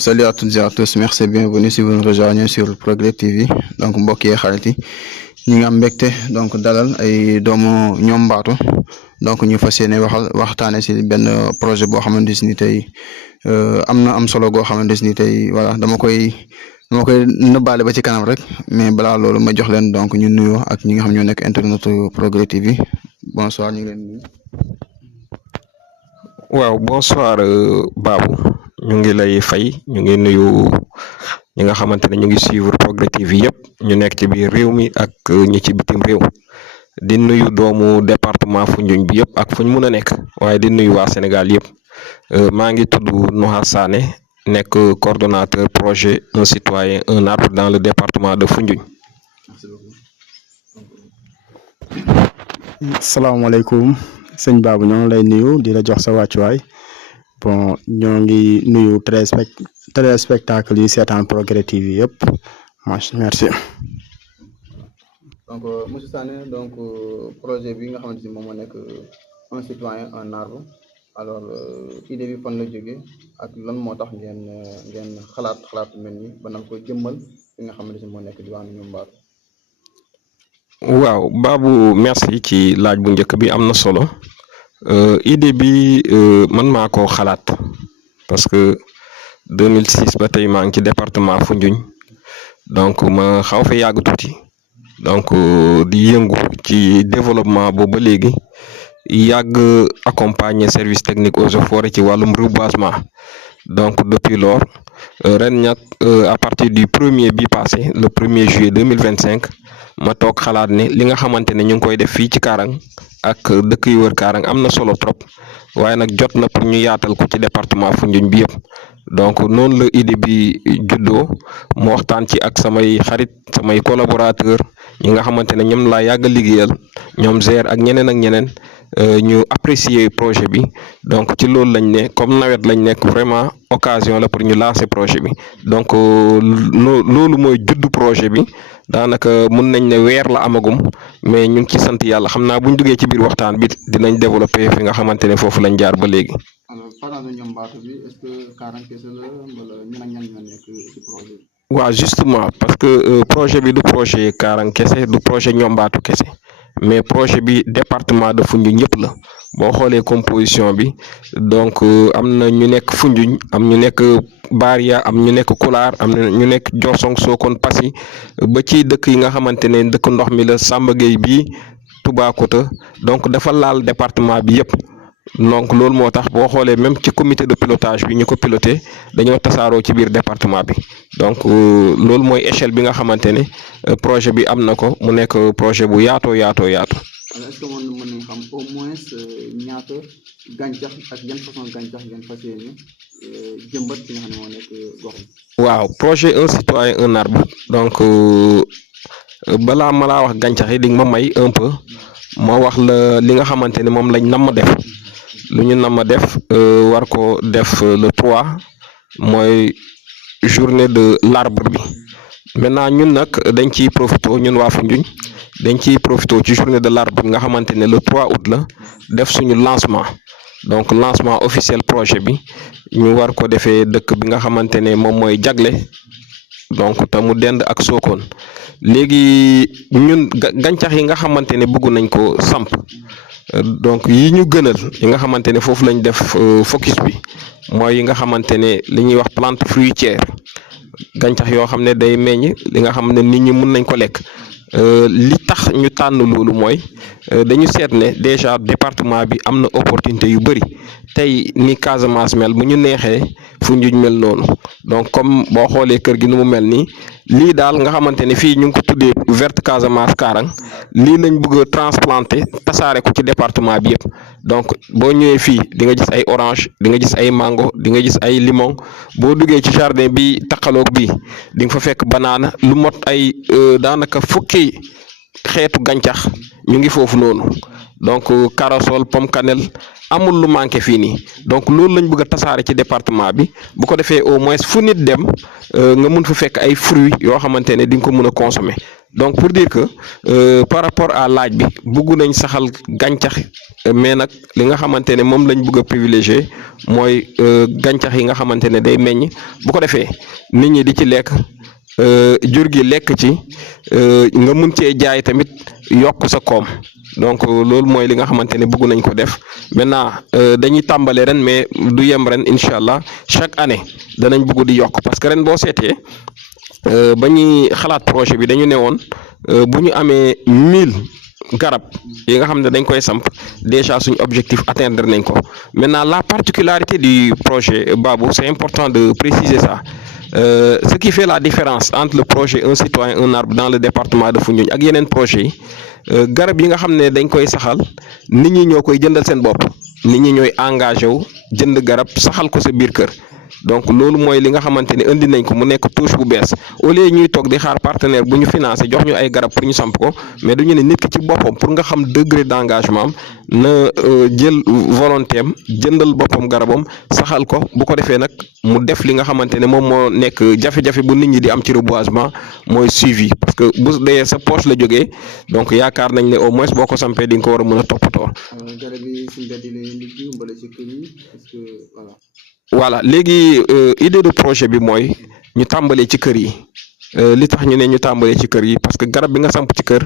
Salut à toutes et à tous, merci et bienvenue si vous nous rejoignez sur le Progrès TV donc mbokk yi xarit yi ñi nga am mbégte donc dalal ay doomu ñoom Mbaatu donc ñu fas yéene waxtaane si benn projet boo xamante ni tey am solo goo xamante ni tey voilà dama koy nëbbaale ba ci kanam rek mais balaa loolu ma jox leen donc ñu nuyoo ak ñi nga xam ñoo nekk internet Progrès TV bonsoir ñu ngi leen nuyu. waaw bonsoir Babou ñu ngi lay fay ñu ngi nuyu ñi nga xamante ne ñu ngi suivre Progrès TV yëpp ñu nekk ci biir réew mi ak ñi ci bitim réew di nuyu doomu département Foundiougne bi yëpp ak fu ñu mun a nekk waaye di nuyu waa Sénégal yëpp maa ngi tudd Noha Sané nekk coordonnateur projet un citoyen un arbre dans le département de Foundiougne. salaamaaleykum sëñ Babou ñoo ngi lay nuyu di la jox sa wàccuwaay bon ñoo ngi nuyu téléspectacle yi seetaan Progrès TV yëpp merci. donc monsieur Sané donc projet bi nga xamante ni moom moo nekk un citoyen un arbre alors idée bi fan la jógee ak lan moo tax ngeen xalaat mel ni ba nanga ko jëmmal fi nga xamante ni moo nekk diwaanu ñu Mbaatu. waaw Babou merci ci laaj bu njëkk bi am na solo idée bi man maa ko xalaat parce que 2006 ba tey maa ngi ci département Foundiougne donc ma xaw fa yàgg tuuti donc di yëngu ci développement boobu ba léegi yàgg accompagner service technique eaux et forêts ci wàllum reboisement donc depuis lors ren nag à partir du 1er bi passé le 1er juillet 2025 ma toog xalaat ne li nga xamante ne ñu ngi koy def fii ci Karang ak dëkk yu wër Karang am na solo trop waaye nag jot na pour ñu yaatal ko ci département Foundiougne bi yëpp donc noonu la idée bi juddoo mu waxtaan ci ak samay xarit samay collaborateur ñi nga xamante ne ñoom laa yàgg a liggéeyal ñoom GER ak ñeneen ñu apprécier projet bi donc ci loolu lañ ne comme nawet lañ nekk vraiment occasion la pour ñu lancer projet bi donc loolu mooy juddu projet bi daanaka mun nañ ne weer la amagum mais ñu ngi ci sant yàlla xam naa bu ñu duggee ci biir waxtaan bi dinañ développer fi nga xamante ne foofu lañ jaar ba léegi. alors parlant de ñoom Mbaatu bi est-ce que Karang kese la wala ñan ak ñan ñoo nekk ci projet bi. waaw justement parce que projet bi du projet Karang kese du projet ñoom Mbaatu kese mais projet bi département de Foundiougne yëpp la boo xoolee composition bi donc am na ñu nekk Foundiougne am ñu nekk Baria am ñu nekk Kulaar am na ñu nekk Diossong Sokone Passy ba ci dëkk yi nga xamante ne dëkk ndox mi la Samba Gueye bi Toubacouta donc dafa laal département bi yëpp donc loolu moo tax boo xoolee même ci comité de pilotage bi ñu ko piloté dañoo tasaaroo ci biir département bi donc loolu mooy échelle bi nga xamante ne projet bi am na ko mu nekk projet bu yaatoo. alors est-ce que mën nañ xam au moins ñaata gàncax ak yan façon gàncax ngeen fas yéene jëmbat ci nga xam ne moo nekk gox bi. waaw projet un citoyen un arbre donc balaa ma laa wax gàncax yi di nga ma may un peu ma wax la li nga xamante ne moom lañ nam ma def lu ñu nam ma def war ko def le 3 mooy journée de l'arbre bi maintenant ñun nag dañ ciy profité ñun waa Foundiougne dañ ciy profité ci journée de l'arbre bi nga xamante ne le 3 août la def suñu lancement donc lancement officiel projet bi ñu war ko defee dëkk bi nga xamante ne moom mooy Jagle donc te mu dend ak Sokone léegi ñun gàncax yi nga xamante ne bëgg nañ ko samp donc yi ñu gënal yi nga xamante ne foofu lañ def focus bi mooy yi nga xamante ne li ñuy wax plante fruitière gàncax yoo xam ne day meññ li nga xam ne nit ñi mun nañ ko lekk li tax ñu tànn loolu mooy dañu seet ne déjà département bi am na opportunité yu bëri tey ni Casamance mel bu ñu neexee Foundiougne mel noonu donc comme boo xoolee kër gi nu mu mel nii lii daal nga xamante ne fii ñu ngi ko tuddee verte Casamance Karang lii lañ bëgg a transplanter tasaare ko ci département bi yëpp donc boo ñëwee fii di nga gis ay orange di nga gis ay mango di nga gis ay limon boo duggee ci jardin bi taqaloog bi di nga fa fekk banaana lu mot ay daanaka fukki xeetu gàncax ñu ngi foofu noonu donc corossol pomme cannelle amul lu manqué fii nii donc loolu lañ bëgg a tasaare ci département bi bu ko defee au moins fu nit dem nga mun fa fekk ay fruits yoo xamante ne di nga ko mën a consommer donc pour dire que par rapport à laaj bi bëgg nañ saxal gàncax mais nag li nga xamante ne moom lañ bëgg a privilégier mooy gàncax yi nga xamante ne day meññ bu ko defee nit ñi di ci lekk jur gi lekk ci nga mun cee jaay tamit yokk sa koom. Donc loolu mooy li nga xamante ne bëgg nañ ko def maintenant dañuy tàmbale ren mais du yem ren incha allah chaque année danañ bëgg di yokk parce que ren boo seetee ba ñuy xalaat projet bi dañu ne woon bu ñu amee 1000 garab yi nga xam ne dañ koy samp déjà suñu objectif atteindre nañ ko maintenant la particularité du projet Babou c'est important de préciser ça. Ce qui fait la différence entre le projet Un citoyen un arbre dans le département de Foundiougne ak yeneen projet yi garab yi nga xam ne dañ koy saxal nit ñi ñoo koy jëndal seen bopp nit ñi ñooy engagé wu jënd garab saxal ko sa biir kër donc loolu mooy li nga xamante ne indi nañ ko mu nekk touche bu bees au lieu ñuy toog di xaar partenaire bu ñu financé jox ñu ay garab pour ñu samp ko mais du ñu ne nit ki ci boppam pour nga xam degré d'engagement am na jël volonté am jëndal boppam garabam saxal ko bu ko defee nag mu def li nga xamante ne moom moo nekk jafe-jafe bu nit ñi di am ci reboisement mooy suivi parce que bu dee sa poche la jógee donc yaakaar nañ ne au moins boo ko sampee di nga ko war a mën a toppatoo. garab yi si mbedd yi la ñuy ji mbala ci kër yi parce que voilà. Voilà léegi idée de projet bi mooy ñu tàmbalee ci kër yi li tax ñu ne ñu tàmbalee ci kër yi parce que garab bi nga samp ci kër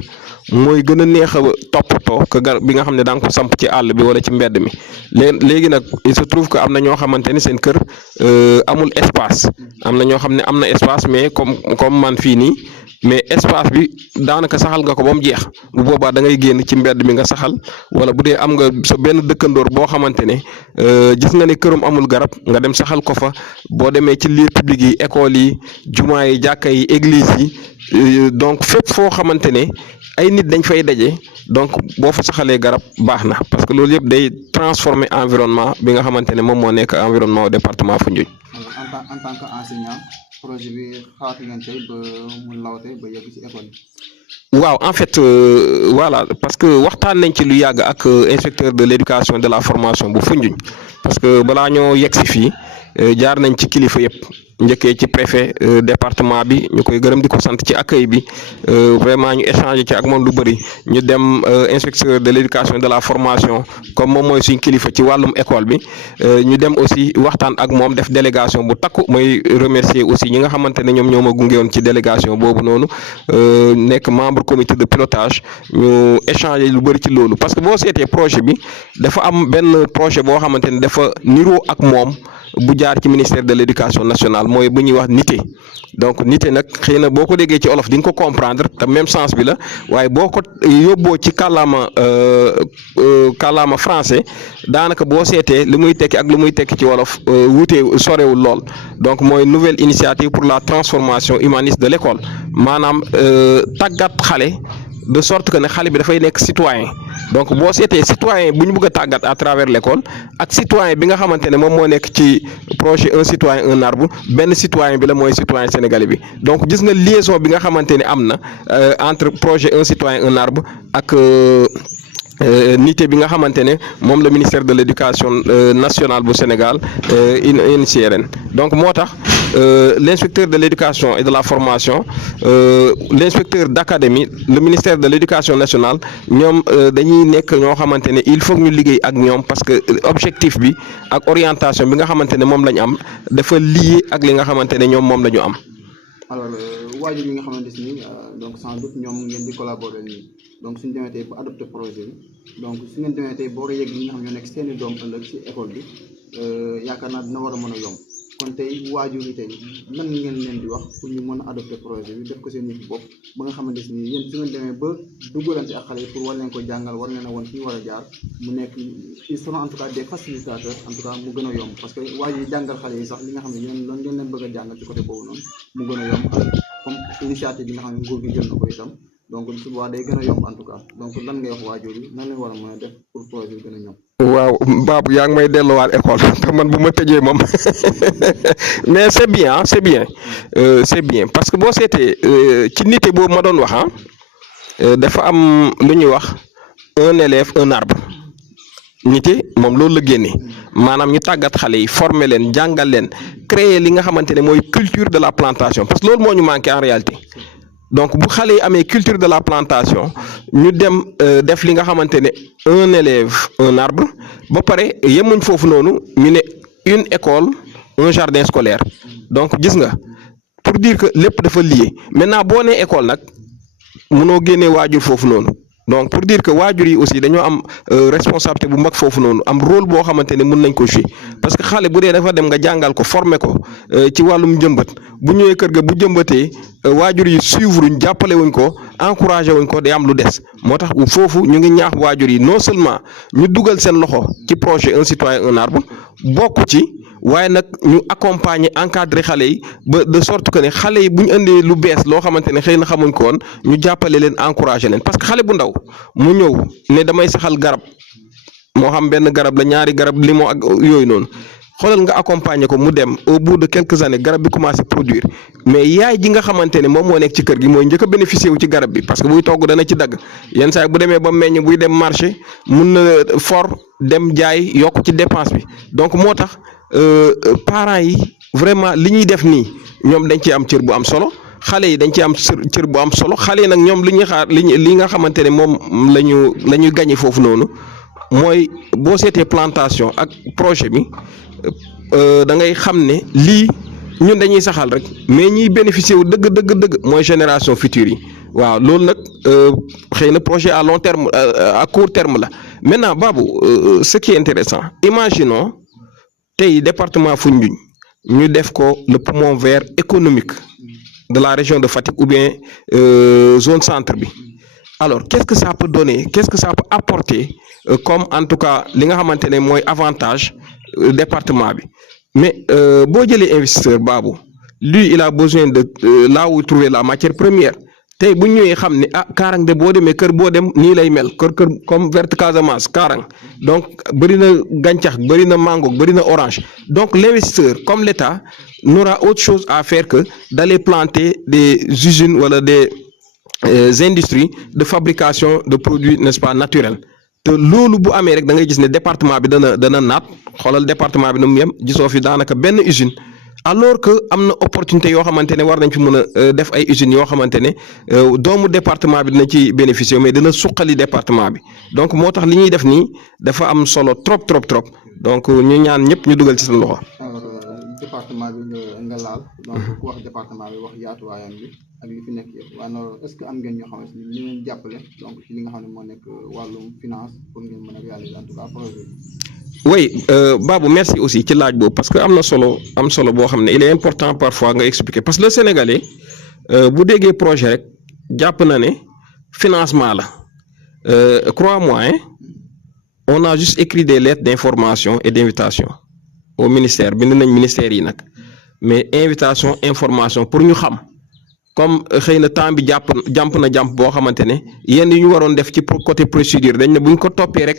mooy gën a neex a toppatoo que garab bi nga xam ne da nga ko samp ci àll bi wala ci mbedd mi léegi nag il se trouve que am na ñoo xamante ne seen kër amul espace am na ñoo xam ne am na espace mais comme man fii nii mais espace bi daanaka saxal nga ko ba mu jeex bu boobaa da ngay génn ci mbedd mi nga saxal wala bu dee am nga sa benn dëkkandoor boo xamante ne gis nga ne këram amul garab nga dem saxal ko fa boo demee ci lieu public yi école yi jumaa yi jàkka yi église yi donc fépp foo xamante ne ay nit dañ fay daje donc boo fa saxalee garab baax na parce que loolu yëpp day transformer environnement bi nga xamante ne moom moo nekk environnement au département Foundiougne. En tant que enseignant projet bi xalaat ngeen tey ba mu lawte ba yegg ci école yi. waaw en fait voilà parce que waxtaan nañ ci lu yàgg ak inspecteur de l'éducation de la formation bu Foundiougne parce que balaa ñoo yegg si fii jaar nañ ci kilifa yëpp njëkkee ci préfet département bi ñu koy gërëm di ko sant ci accueil bi vraiment ñu échanger ci ak moom lu bëri ñu dem inspecteur de l'éducation de la formation comme moom mooy suñ kilifa ci wàllum école bi ñu dem aussi waxtaan ak moom def délégation bu takku mooy remercier aussi ñi nga xamante ne ñoom ñoo ma gunge woon ci délégation boobu noonu nekk membre comité de pilotage ñu échanger lu bëri ci loolu parce que boo seetee projet bi dafa am benn projet boo xamante ne dafa niroo ak moom bu jaar ci ministère de l'éducation nationale mooy bu ñuy wax nité donc nité nag xëy na boo ko déggee ci olof di nga ko comprendre te même sens bi la waaye boo ko yóbboo ci kàllaama français daanaka boo seetee li muy tekki ak li muy tekki ci wolof wuute sorewul lool donc mooy nouvelle initiative pour la transformation humaniste de l'école maanaam tàggat xale de sorte que ne xale bi dafay nekk citoyen donc boo seetee citoyen bu ñu bëgg a tàggat à travers l'école ak citoyen bi nga xamante ne moom moo nekk ci projet Un citoyen un arbre benn citoyen bi la mooy citoyen sénégalais bi donc gis nga liaison bi nga xamante ne am na entre projet Un citoyen un arbre ak nité bi nga xamante ne moom la ministère de l'éducation nationale bu Sénégal initié ren donc moo tax l'inspecteur de l'éducation et de la formation l'inspecteur d'académie le ministère de l'éducation nationale ñoom dañuy nekk ñoo xamante ne il faut ñu liggéey ak ñoom parce que objectif bi ak orientation bi nga xamante ne moom la ñu am dafa lié ak li nga xamante ne ñoom moom la ñu am. alors waajur yi nga xamante ni donc sans doute ñoom ngeen di collaborer nii donc suñu demee tey ba adopté projet bi donc su ngeen demee tey boo yegg ñi nga xam ñoo nekk seeni doom ëllëg ci école bi yaakaar naa dina war a mën a yomb kon tey waajur yi tey lan ngeen leen di wax pour ñu mën a adopté projet bi def ko seen yëfu bopp ba nga xamante ni yéen su ngeen demee ba duggalante ak xale yi pour war leen ko jàngal war leen a woon fi ñu war a jaar mu nekk ils seront en tout cas des facilitateurs en tout cas mu gën a yomb parce que waajur yi jàngal xale yi sax li nga xam ne yéen lan ngeen leen bëgg a jàngal ci côté boobu noonu mu gën a yomb comme initiative bi nga xam ne nguur gi jël na ko itam donc su boobaa day gën a yomb en tout cas donc lan ngay wax waajur yi nan leen war a mën a def pour projet bi gën a ñoom. waaw Babou yaa ngi may delluwaat école te man bu ma tëjee moom mais c'est bien c'est bien c'est bien parce que boo seetee ci nité boobu ma doon wax dafa am lu ñuy wax un élève un arbre nité moom loolu la génne maanaam ñu tàggat xale yi former leen jàngal leen créer li nga xamante ne mooy culture de la plantation parce que loolu moo ñu manqué en réalité donc bu xale yi amee culture de la plantation ñu dem def li nga xamante ne un élève un arbre ba pare yemuñ foofu noonu ñu ne une école un jardin scolaire donc gis nga pour dire que lépp dafa lié maintenant boo nee école nag mënoo génnee waajur foofu noonu donc pour dire que waajur yi aussi dañoo am responsabilité bu mag foofu noonu am rôle boo xamante ne mën nañ ko jouer parce que xale bu dee dafa dem nga jàngal ko former ko ci wàllum njëmbat bu ñëwee kër ga bu jëmbatee waajur yi suivre wuñ jàppale wuñ ko encouragé wuñ ko day am lu des moo tax foofu ñu ngi ñaax waajur yi non seulement ñu dugal seen loxo ci projet un citoyen un arbre bokk ci waaye nag ñu accompagner encadrer xale yi ba de sorte que ne xale yi bu ñu indee lu bees loo xamante ne xëy na xamuñ ko woon ñu jàppale leen encourager leen parce que xale bu ndaw mu ñëw ne damay saxal garab moo xam benn garab la ñaari garab limon ak yooyu noonu xoolal nga accompagner ko mu dem au bout de quelques années garab bi commencé produire mais yaay ji nga xamante ne moom moo nekk ci kër gi mooy njëkk a bénéficier wu ci garab bi parce que buy togg dana ci dagg yenn saa bu demee ba meññ buy dem marché mun na for dem jaay yokk ci dépense bi donc moo tax parents yi vraiment li ñuy def nii ñoom dañ ci am cër bu am solo xale yi dañ ci am cër bu am solo xale yi nag ñoom li ñuy xaar li nga xamante ne moom la ñuy gagné foofu noonu mooy boo seetee plantation ak projet bi da ngay xam ne lii ñun dañuy saxal rek mais ñiy bénéficier wu dëgg mooy génération future yi waaw loolu nag xëy na projet à long terme à court terme la maintenant Babou ce qui est intéressant imaginons tey département Foundiougne ñu def ko le poumon vert économique de la région de Fatick ou bien zone centre bi alors qu'est-ce que ça peut donner qu'est-ce que ça peut apporter comme en tout cas li nga xamante ne mooy avantage département bi mais boo jëlee investisseur Babou lui il a besoin de là où trouver la matière première tey bu ñu ñëwee xam ne ah Kaarang de boo demee kër boo dem nii lay mel kër comme verte Casamance Kaarang donc bëri na gàncax bëri na mango bëri na orange donc l'investisseur comme l'État n'aura autre chose à faire que d'aller planter des usines wala des industries de fabrication de produits n'est-ce pas naturels te loolu bu amee rek da ngay gis ne département bi dana naat xoolal département bi na mu yem gisoo fi daanaka benn usine alors que am na opportunité yoo xamante ne war nañ fi mën a def ay usines yoo xamante ne doomu département bi dina ci bénéficier mais dina suqali département bi donc moo tax li ñuy def nii dafa am solo trop donc ñu ñaan ñëpp ñu dugal ci seen loxo. département bi nga laal. donc ku wax département bi wax yaatuwaayam bi ak li fi nekk yëpp waaye est-ce que am ngeen ñoo xamante ni ñu leen jàppale donc ci li nga xam ne moo nekk wàllum finance pour ngeen mën a réaliser en tout cas projet bi. oui Babou merci aussi ci laaj boobu parce que am solo boo xam ne il est important parfois nga expliquer parce que le Sénégalais bu déggee projet rek jàpp na ne financement la crois-moi on a juste écrit des lettres d'information et d'invitation au ministère bind nañ ministère yi nag mais invitation information pour ñu xam comme xëy na temps bi jàmp boo xamante ne yenn yi ñu waroon def ci côté procédure dañ ne buñ ko toppee rek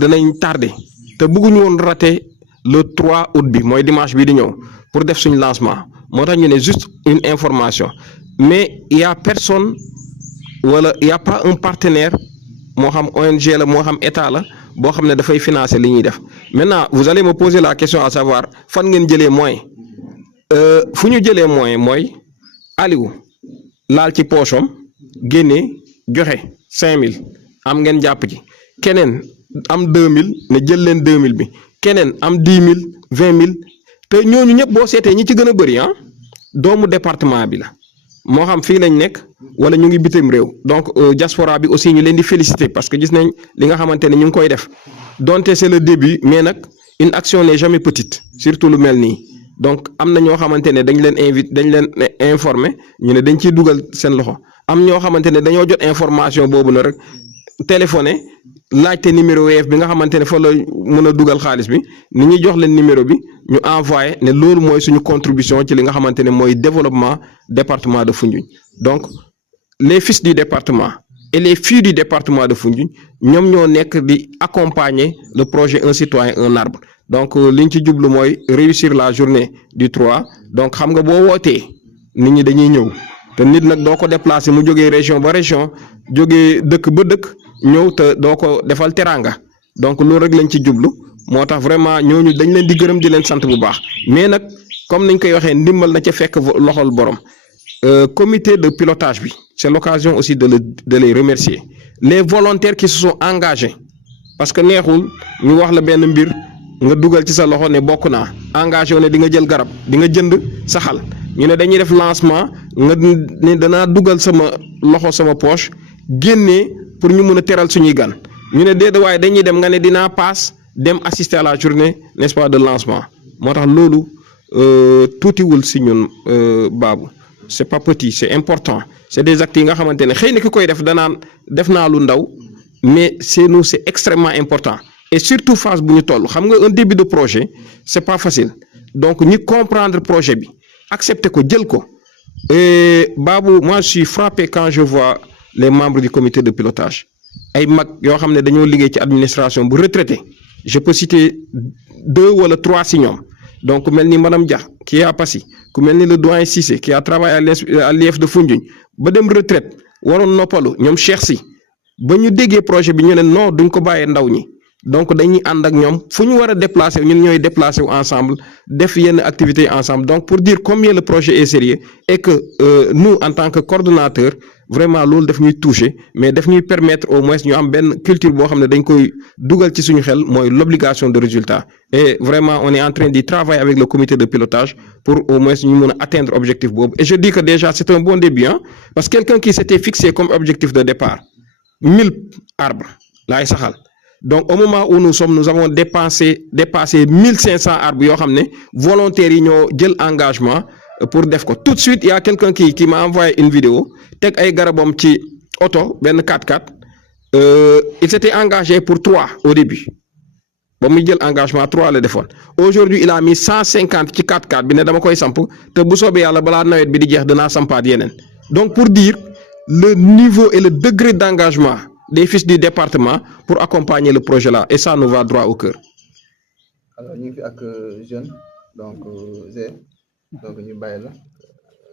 danañ tardé te bëgguñu woon rater le 3 août bi mooy dimanche bi di ñëw pour def suñu lancement moo tax ñu ne juste une information mais il y a personne wala il y a pas un partenaire moo xam ONG la moo xam état la boo xam ne dafay financer li ñuy def maintenant vous allez me poser la question à savoir fan ngeen jëlee moyen fu ñu jëlee moyen mooy Aliou laal ci pochom génne joxe 5000 am ngeen jàpp ci keneen am 2000 ne jël leen 2000 bi keneen am 10 000 20 000 te ñooñu ñëpp boo seetee ñi ci gën a bëri doomu département bi la moo xam fii lañ nekk wala ñu ngi bitim réew donc diaspora bi aussi ñu leen di féliciter parce que gis nañ li nga xamante ne ñu ngi koy def donte c'est le début mais nag une action n'est jamais petite surtout lu mel nii donc am na ñoo xamante ne dañ leen informer ñu ne dañ ciy dugal seen loxo am ñoo xamante ne dañoo jot information boobu na rek téléphoné laajte numéro Wave bi nga xamante ne fa la mën a dugal xaalis bi ni ñuy jox leen numéro bi ñu envoyé ne loolu mooy suñu contribution ci li nga xamante ne mooy développement département de Foundiougne donc les fils du département et les filles du département de Foundiougne ñoom ñoo nekk di accompagner le projet un citoyen un arbre donc liñ ci jublu mooy réussir la journée du 3 donc xam nga boo wootee nit ñi dañuy ñëw te nit nag doo ko déplacer mu jógee région ba région jógee dëkk ba dëkk ñëw te doo ko defal teranga donc loolu rek lañ ci jublu moo tax vraiment ñooñu dañ leen di gërëm di leen sant bu baax mais nag comme niñ koy waxee ndimbal na ca fekk loxol borom comité de pilotage bi c'est l'occasion aussi de les remercier les volontaires qui se sont engagés parce que neexul ñu wax la benn mbir nga dugal ci sa loxo ne bokk naa engagé wu ne di nga jël garab di nga jënd saxal ñu ne dañuy def lancement nga ne danaa dugal sama loxo sama poche génnee pour ñu mën a teral suñuy gan ñu ne déedéet waaye dañuy dem nga ne dinaa paas dem assister à la journée n'est-ce pas de lancement moo tax loolu tuutiwul si ñun Babou c'est pas petit c'est important c'est des actes yi nga xamante ne xëy na ki koy def danaan def naa lu ndaw mais c'est nous c'est extrêmement important et surtout phase bu ñu toll xam nga un début de projet c'est pas facile donc ñi comprendre projet bi accepter ko jël ko et Babou moi je suis frappé quand je vois les membres du comité de pilotage ay mag yoo xam ne dañoo liggéey ci administration bu retraité je peux citer 2 wala 3 si ñoom donc ku mel ni madame Dia qui est à Passy ku mel ni le doyen Cissé qui a travaillé à l'IEF de Foundiougne ba dem retraite waroon noppalu ñoom Cheikh Sy ba ñu déggee projet bi ñu ne non duñ ko bàyyee ndaw ñi donc dañuy ànd ak ñoom fu ñu war a déplacer ñun ñooy déplacer wu ensemble def yenn activités ensemble donc pour dire combien le projet est sérieux et que nous en tant que coordonnateur vraiment loolu daf ñuy toucher mais daf ñuy permettre au moins ñu am benn culture boo xam ne dañ koy dugal ci suñu xel mooy l'obligation de résultat et vraiment on est en train d'y travailler avec le comité de pilotage pour au moins ñu mën a atteindre objectif boobu et je dis que déjà c'est un bon début hein parce que quelqu'un qui s'était fixé comme objectif de départ 1000 arbres laay saxal donc au moment où nous avons dépassé 1500 arbres yoo xam ne volontaires yi ñoo jël engagement pour def ko tout de suite il y a quelqu'un qui m'a envoyé une vidéo teg ay garabam ci oto benn 4x4 il s'était engagé pour 3 au début ba muy jël engagement 3 la defoon aujourd'hui il a mis 150 ci 4x4 bi ne dama koy samp te bu soobee yàlla balaa nawet bi di jeex danaa sampaat yeneen donc pour dire le niveau et le degré d'engagement des fils du département pour accompagner le projet là et ça nous va droit au cœur. alors ñu ngi fi ak jeune donc Zé donc ñu bàyyi la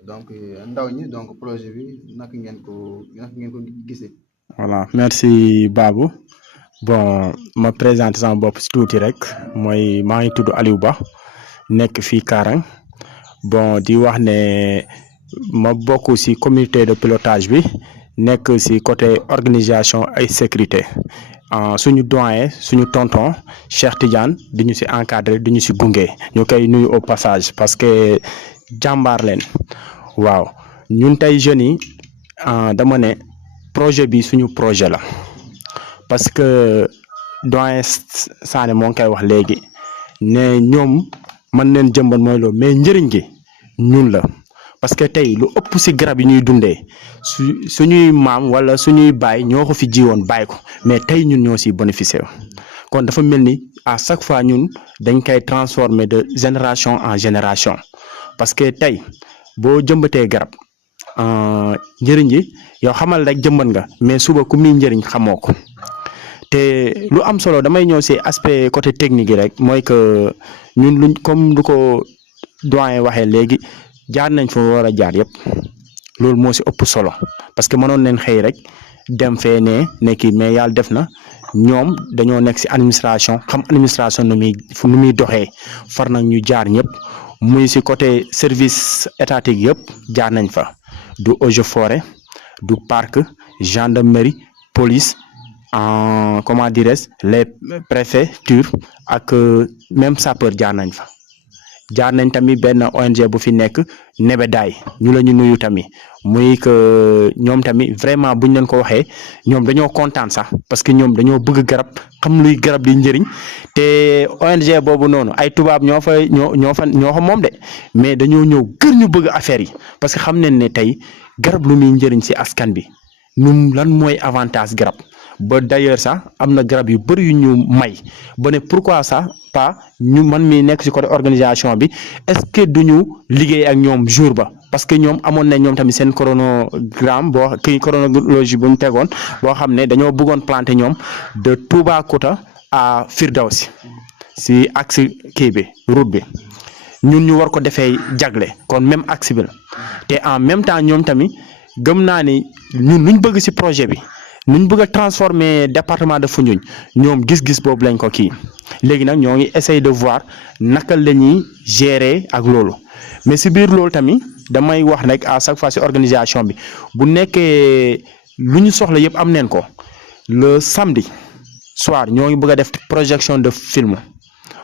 donc ndaw ñi donc projet bi naka ngeen ko gisee. voilà merci Babou bon ma présenter sama bopp si tuuti rek mooy maa ngi tudd Aliou Ba nekk fii Karang bon di wax ne ma bokk si comité de pilotage bi. nekk ci côté organisation ay sécurité suñu doyen suñu tonton Cheikh Tidiane di ñu ci encadré di ñu ci gunge ñu koy nuyu au passage parce que jàmbaar leen waaw ñun tey jeunes yi dama ne projet bi suñu projet la parce que doyen Sané moo ngi koy wax léegi ne ñoom mën leen jëmbat mooy loolu mais njëriñ gi ñun la. parce que tey lu ëpp ci garab yi ñuy dundee suñuy maam wala suñuy baay ñoo ko fi jiwoon bàyyi ko mais tey ñun ñoo ci bénéficier kon dafa mel ni à chaque fois ñun dañ koy transformer de génération en génération parce que tey boo jëmbatee garab njëriñ ji yow xamal rek jëmbat nga mais suba ku muy njëriñ xamoo ko te lu am solo damay ñëw ci aspect côté technique yi rek mooy que ñun luñ comme lu ko doyen waxee léegi. jaar nañ fa war a jaar yëpp loolu moo ci ëpp solo parce que mënoon nañ xëy rek dem fee ne kii mais yàlla def na ñoom dañoo nekk ci administration xam administration nu muy doxee far nag ñu jaar ñëpp muy ci côté service étatique yëpp jaar nañ fa du eaux et forêt du parc gendarmerie police comment dirais-je les préfectures ak même sapeur jaar nañ fa. jaar nañ tamit benn ONG bu fi nekk Nebedaay ñu la ñu nuyu tamit muy que ñoom tamit vraiment buñ leen ko waxee ñoom dañoo kontaan sax parce que ñoom dañoo bëgg garab xam luy garab di njëriñ te ONG boobu noonu ay tubaab ñoo fa moom de mais dañoo ñëw gën ñu bëgg affaire yi parce que xam nañ ne tey garab lu muy njëriñ ci askan bi ñun lan mooy avantage garab ba d'ailleurs sax am na garab yu bëri yu ñu may ba ne pourquoi ça pas ñu man mi nekk ci côté organisation bi est-ce que duñu liggéey ak ñoom jour ba parce que ñoom amoon nañ ñoom tamit seen chronogramme chronologie bu ñu tegoon boo xam ne dañoo bëggoon planter ñoom de Toubacouta à Firdawsi ci axe kii bi route bi ñun ñu war ko defee jagle kon même axe bi la te en même temps ñoom tamit gëm naa ni ñun luñ bëgg ci projet bi nuñ bëgg a transformer département de Foundiougne ñoom gis-gis boobu lañ ko kii léegi nag ñoo ngi essayer de voir naka la ñuy gérer ak loolu mais si biir loolu tamit damay wax rek à chaque fois si organisation bi bu nekkee lu ñu soxla yëpp am neen ko le samedi soir ñoo ngi bëgg a def projection de film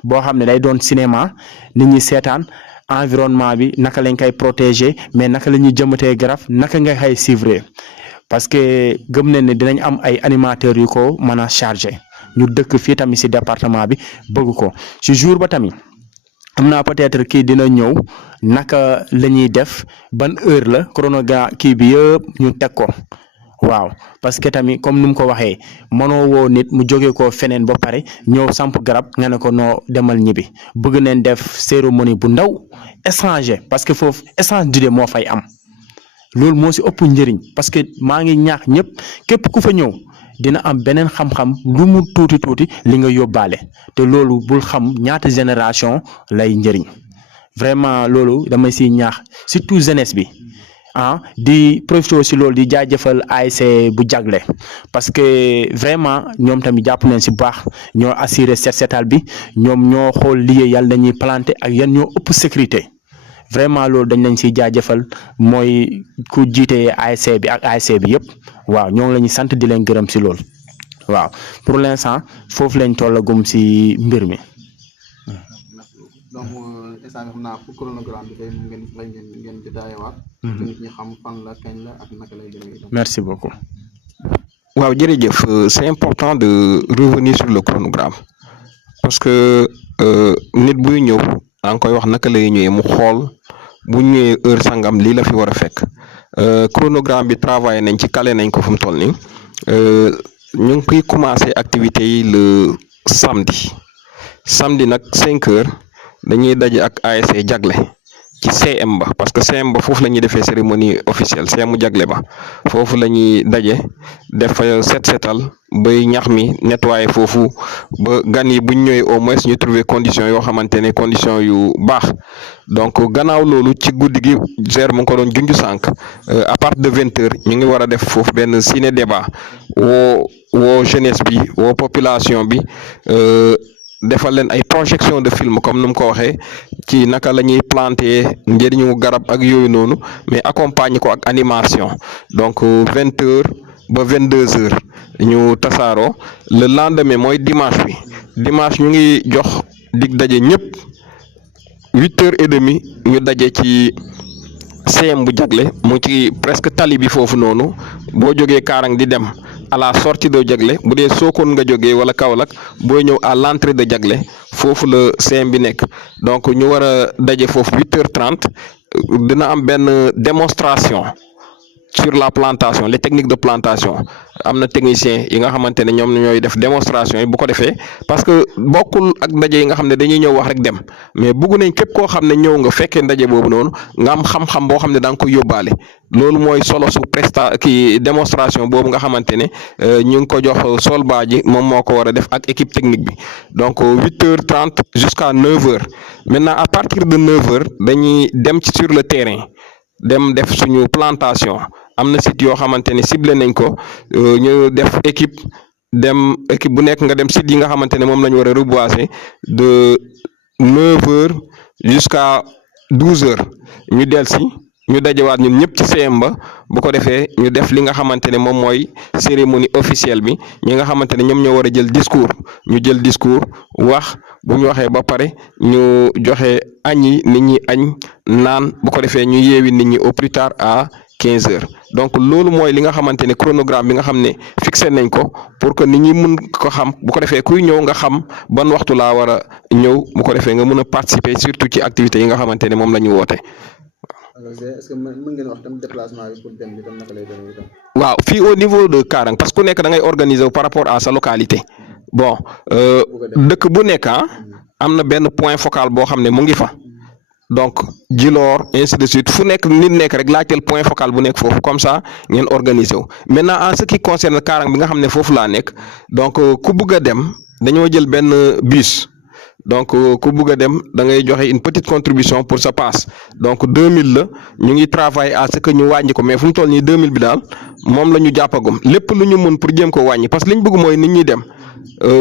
boo xam ne day doon cinéma nit ñi seetaan environnement bi naka lañ koy protéger mais naka la ñuy jëmbatee garab naka nga xay suivre parce que gëm nañ ne dinañ am ay animateurs yu ko mën a chargé ñu dëkk fii tamit si département bi bëgg ko si jour ba tamit am naa peut-être kii dina ñëw naka la ñuy def ban heure la chronogramme kii bi yëpp ñu teg ko waaw parce que tamit comme ni mu ko waxee mënoo woo nit mu jógee ko feneen ba pare ñëw samp garab nga ne ko noo demal ñibbi bëgg neen def cérémonie bu ndaw étranger parce que foofu échange d'idées moo fay am loolu moo si ëpp njëriñ parce que maa ngi ñaax ñëpp képp ku fa ñëw dina am beneen xam-xam lu mu tuuti tuuti li nga yóbbaale te loolu bul xam ñaata génération lay njëriñ vraiment loolu damay si ñaax surtout jeunesse bi di profité si loolu di jaajëfal ASC bu jagle parce que vraiment ñoom tamit jàpp nañ si baax ñoo assuré set setal bi ñoom ñoo xool liggéey yàlla dañuy planté ak yan ñoo ëpp sécurité vraiment loolu dañ lañ siy jaajëfal mooy ku jiite ASC bi ak ASC bi yëpp waaw ñoo ngi la ñuy sant di leen gërëm si loolu waaw pour l'instant foofu lañ tollagum si mbir mi. donc instant bi xam naa pour chronogramme bi tey ngeen détaillé-waat. nit ñi xam fan la kañ la ak naka lay demee. merci beaucoup. waaw jërëjëf c'est important de revenir sur le chronogramme parce que nit buy ñëw da nga koy wax naka lay ñëwee mu xool bu ñëwee heure sangam lii la fi war a fekk chronogramme bi travaillé nañ ci calé nañ ko fu mu toll nii ñu ngi koy commencé activités yi le samedi nag 5 heures. dañuy daje ak ASC jagle ci CM ba parce que CM ba foofu la ñuy defee cérémonie officielle CM jagle ba foofu la ñuy daje def set setal bay ñax mi nettoyer foofu ba gan yi buñ ñëwee au moins ñu trouver condition yoo xamante ne condition yu baax donc gannaaw loolu ci guddi gi mu ngi ko doon junj sànq à partir de 20 heures ñu ngi war a def foofu benn ciné débat woo jeunesse bi woo population bi defal leen ay projection de film comme nu mu ko waxee ci naka la ñuy planter njëriñu garab ak yooyu noonu mais accompagner ko ak animation donc 20 heures ba 22 heures ñu tasaaroo le lendemain mooy dimanche ñu ngi jox dig daje ñëpp 8h30 ñu daje ci CM bu jagle mu ci presque tali bi foofu noonu boo jógee Kaarang di dem à la sortie de jagle bu dee Sokone nga jógee wala Kaolack booy ñëw à l'entrée de jagle foofu la CM bi nekk donc ñu war a daje foofu 8h30 dina am benn démonstration sur la plantation les techniques de plantation am na technicien yi nga xamante ne ñoom ñooy def démonstration yi bu ko defee parce que bokkul ak ndaje yi nga xam ne dañuy ñëw wax rek dem mais bugg nañ képp koo xam ne ñëw nga fekkee ndaje boobu noonu nga am xam-xam boo xam ne da nga koy yóbbaale loolu mooy solo su démonstration boobu nga xamante ne ñu ngi ko jox Solba ji moom moo ko war a def ak équipe technique bi donc 8h30 jusqu'à 9h maintenant à partir de 9h dañuy dem ci sur le terrain dem def suñu plantation am na site yoo xamante ne ciblé nañ ko ñu def équipe bu nekk nga dem site yi nga xamante ne moom la ñu war a reboiser de 9h jusqu'à 12h ñu delsi ñu dajewaat ñun ñëpp ci CM ba bu ko defee ñu def li nga xamante ne moom mooy cérémonie officielle bi ñi nga xamante ne ñoom ñoo war a jël discours ñu jël discours wax bu ñu waxee ba pare ñu joxe añ yi nit ñi añ naan bu ko defee ñu yeewi nit ñi au plus tard à 15h donc loolu mooy li nga xamante ne chronogramme bi nga xam ne fixé nañ ko pour que nit ñi mun ko xam bu ko defee kuy ñëw nga xam ban waxtu laa war a ñëw bu ko defee nga mun a participer surtout ci activités yi nga xamante ne moom la ñu woote. est-ce que mën ngeen wax tam déplacement bi pour dem bi tam naka lay demee itam. waaw fii au niveau de Karang parce que ku nekk da ngay organiser par rapport à sa localité bon dëkk bu nekk am na benn point focal boo xam ne mu ngi fa donc Djilor ainsi de suite fu nekk nit nekk rek laajteel point focal bu nekk foofu comme ça ngeen organiser wu maintenant en ce qui concerne Karang bi nga xam ne foofu laa nekk donc ku bëgg a dem dañoo jël benn bus donc ku bugg a dem da ngay joxe une petite contribution pour sa passe donc 2000 la ñu ngi travailler à ce que ñu wàññi ko mais fu mu toll nii 2000 bi daal moom la ñu jàppagum lépp lu ñu mën pour jéem ko wàññi parce que li ñu bëgg mooy nit ñi dem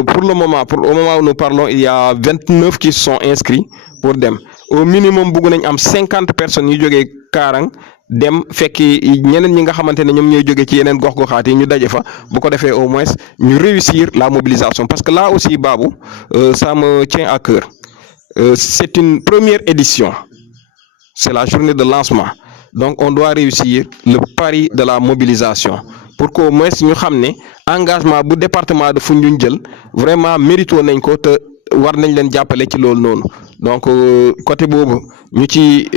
pour le moment au moment où nous parlons il y a 29 qui sont inscrits pour dem au minimum bëgg nañ am 50 personnes yu jógee Karang dem fekki ñeneen ñi nga xamante ne ñoom ñooy jóge ci yeneen gox-goxaat yi ñu daje fa bu ko defee au moins ñu réussir la mobilisation parce que là aussi Babou ça me tient à cœur c'est une première édition c'est la journée de lancement donc on doit réussir le pari de la mobilisation pour qu'au moins ñu xam ne engagement bu département de Foundiougne jël vraiment mérito nañ ko te war nañ leen jàppale ci loolu noonu donc côté boobu ñu ci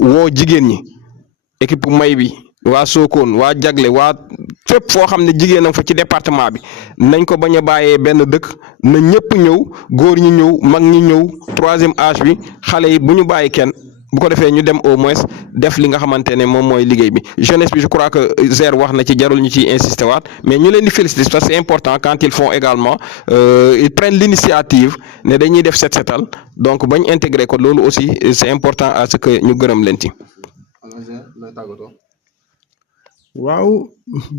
woo jigéen ñi équipe may bi waa Sokone waa Jagle waa fépp foo xam ne jigéen a fa ci département bi nañ ko bañ a bàyyee benn dëkk na ñëpp ñëw góor ñi ñëw mag ñi ñëw troisième âge bi xale yi bu ñu bàyyi kenn bu ko defee ñu dem au moins def li nga xamante ne moom mooy liggéey bi jeunesse bi je crois que Zer wax na ci jarul ñu ciy insister waat mais ñu leen di féliciter parce que c'est important quand ils font également ils prennent l'initiative ne dañuy def set setal donc bañ intégrer ko loolu aussi c'est important à ce que ñu gërëm leen ci. waaw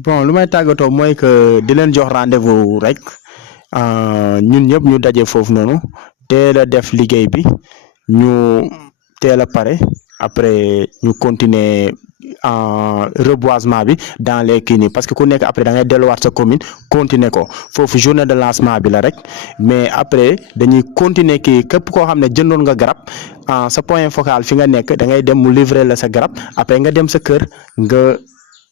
bon lu may tàggatoo mooy que di leen jox rendez-vous rek ñun ñëpp ñu daje foofu noonu teel a def liggéey bi ñu teel a pare après ñu continuer reboisement bi dans les kii nii parce que ku nekk après da ngay delluwaat sa commune continuer ko foofu journée de lancement bi la rek mais après dañuy continuer kii képp koo xam ne jëndoon nga garab sa point focal fi nga nekk da ngay dem mu livrer la sa garab après nga dem sa kër nga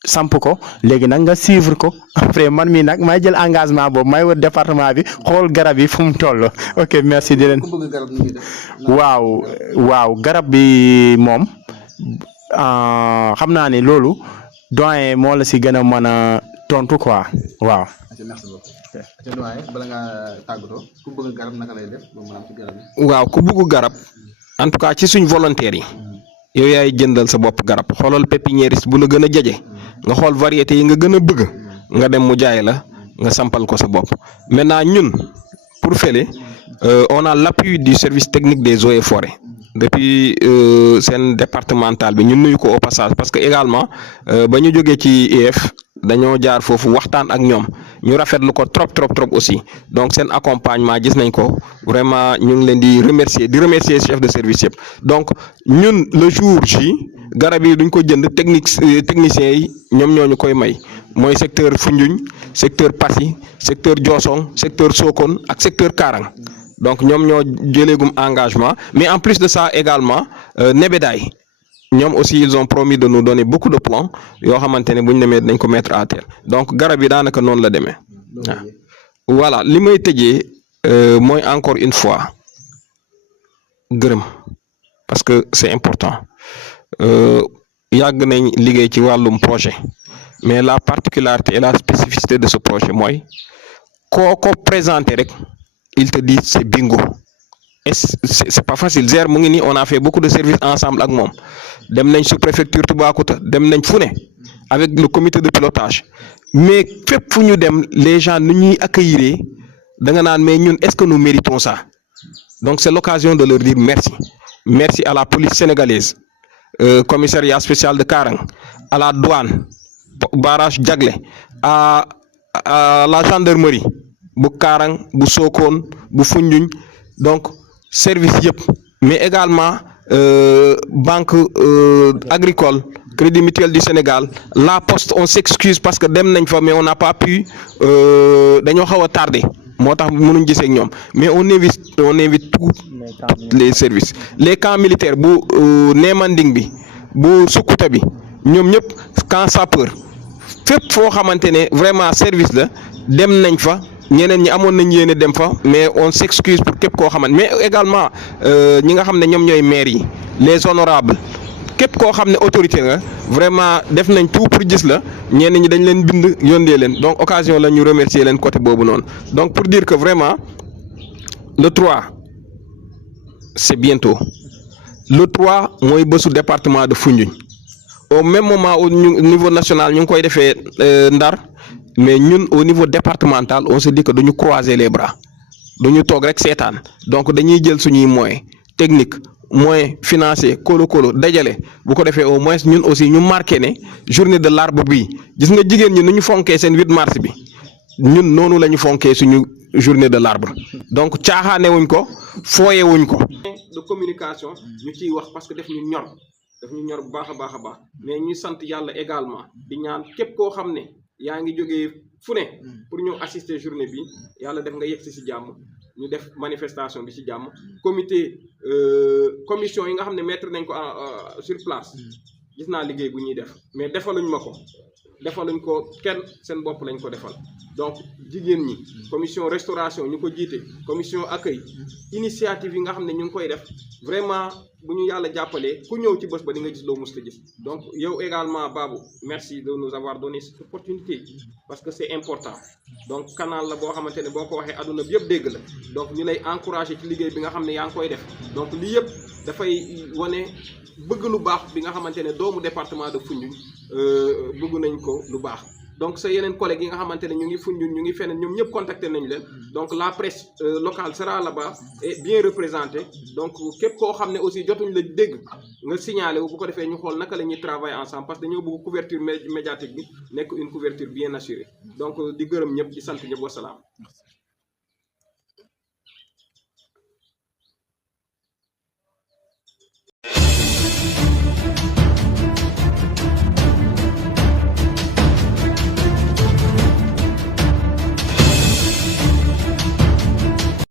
samp ko léegi nag nga suivre ko après man mii nag may jël engagement boobu may wër département bi xool garab yi fu mu toll ok merci di leen waaw garab bi moom xam naa ne loolu doyen moo la si gën a mën a tontu quoi waaw. merci beaucoup. doyen bala nga tàggatoo ku bëgg garab naka lay def ba mën a am ci garab yi. waaw ku bëgg garab en tout cas ci suñ volontaires yi yow yaay jëndal sa bopp garab xoolal pépiniériste bu la gën a jege nga xool variété yi nga gën a bëgg nga dem mu jaay la nga sampal ko sa bopp maintenant ñun pour fële on a l'appui du service technique des eaux et forêts depuis seen départemental bi ñun nuyu ko au passage parce que également ba ñu jógee ci IEF dañoo jaar foofu waxtaan ak ñoom ñu rafetlu ko trop aussi donc seen accompagnement gis nañ ko vraiment ñu ngi leen di remercier chef de service yëpp donc ñun le jour J garab yi duñ ko jënd techniciens yi ñoom ñoo ñu koy may mooy secteur Foundiougne secteur Passy secteur Diossong secteur Sokone ak secteur Karang donc ñoom ñoo jëleegum engagement mais en plus de ça également Nebedaay ñoom aussi ils ont promis de nous donner beaucoup de plans yoo xamante ne bu ñu demee dañ ko mettre à terre donc garab yi daanaka noonu la demee voilà li may tëjee mooy encore une fois gërëm parce que c'est important yàgg nañ liggéey ci wàllum projet mais la particularité et la spécificité de ce projet mooy koo ko présenté rek il te dit c'est bingo et c'est pas facile Zer mu ngi nii on a fait beaucoup de services ensemble ak moom dem nañ sous-préfecture Toubacouta dem nañ fu ne avec le comité de pilotage mais fépp fu ñu dem les gens nu ñuy accueillir da nga naan mais ñun est-ce que nous méritons ça donc c'est l'occasion de leur dire merci à la police sénégalaise commissariat spécial de Karang à la douane barrage Jagle à la gendarmerie bu Karang bu Sokone bu Foundiougne donc service yëpp mais également banque agricole Crédit Mutuel du Sénégal la poste on s'excuse parce que dem nañ fa mais on n'a pas pu dañoo xaw a tardé moo tax mënuñ gisee ak ñoom mais on invite tous les services les camps militaires bu Némanding bi bu Sukuta bi ñoom ñëpp camp sapeur fépp foo xamante ne vraiment service la dem nañ fa ñeneen ñi amoon nañ yéene dem fa mais on s'excuse pour képp koo xamante mais également ñi nga xam ne ñoom ñooy maires yi les honorables képp koo xam ne autorité nga vraiment def nañ tout pour gis la ñenn ñi dañ leen bind yóndee leen donc occasion la ñu remercier leen côté boobu noonu donc pour dire que vraiment le 3 c'est bientôt le 3 mooy bésu département de Foundiougne au même moment au niveau national ñu ngi koy defee Ndar mais ñun au niveau départemental on se dit que duñu croiser les bras duñu toog rek seetaan donc dañuy jël suñuy moyens technique moyens financier kolo dajale bu ko defee au moins ñun aussi ñu marqué ne journée de l'arbre bii gis nga jigéen ñi nu ñu fonkee seen 8 mars bi ñun noonu la ñu fonkee suñu journée de l'arbre donc caaxaane wuñ ko fooye wuñ ko. de communication ñu ciy wax parce que daf ñu ñor bu baax a baax mais ñuy sant yàlla également di ñaan képp koo xam ne yaa ngi jógee fu ne pour ñu assister journée bi yàlla def nga yegg si jàmm ñu def manifestation bi ci jàmm commission yi nga xam ne mettre nañ ko sur place gis naa liggéey bu ñuy def mais defaluñ ko kenn seen bopp lañ ko defal donc jigéen ñi commission restauration ñu ko jiite commission accueil initiative yi nga xam ne ñu ngi koy def vraiment bu ñu yàlla jàppalee ku ñëw ci bés ba di nga gis loo mus a gis donc yow également Babou merci de nous avoir donné cette opportunité parce que c'est important donc canal la boo xamante ne boo ko waxee adduna bi yëpp dégg la donc ñu lay encourager ci liggéey bi nga xam ne yaa ngi koy def donc lii yëpp dafay wane bëgg lu baax bi nga xamante ne doomu département de Foundiougne bëgg nañ ko lu baax donc sa yeneen collègues yi nga xamante ne ñu ngi Foundiougne ñu ngi feneen ñoom ñëpp contacté nañ leen donc la presse locale sera là-bas et bien représentée donc képp koo xam ne aussi jotuñ la dégg nga signalé wu bu ko defee ñu xool naka la ñuy travailler ensemble parce que dañoo bëgg couverture médiatique bi nekk une couverture bien assurée donc di gërëm ñëpp di sant ñëpp wasalaam.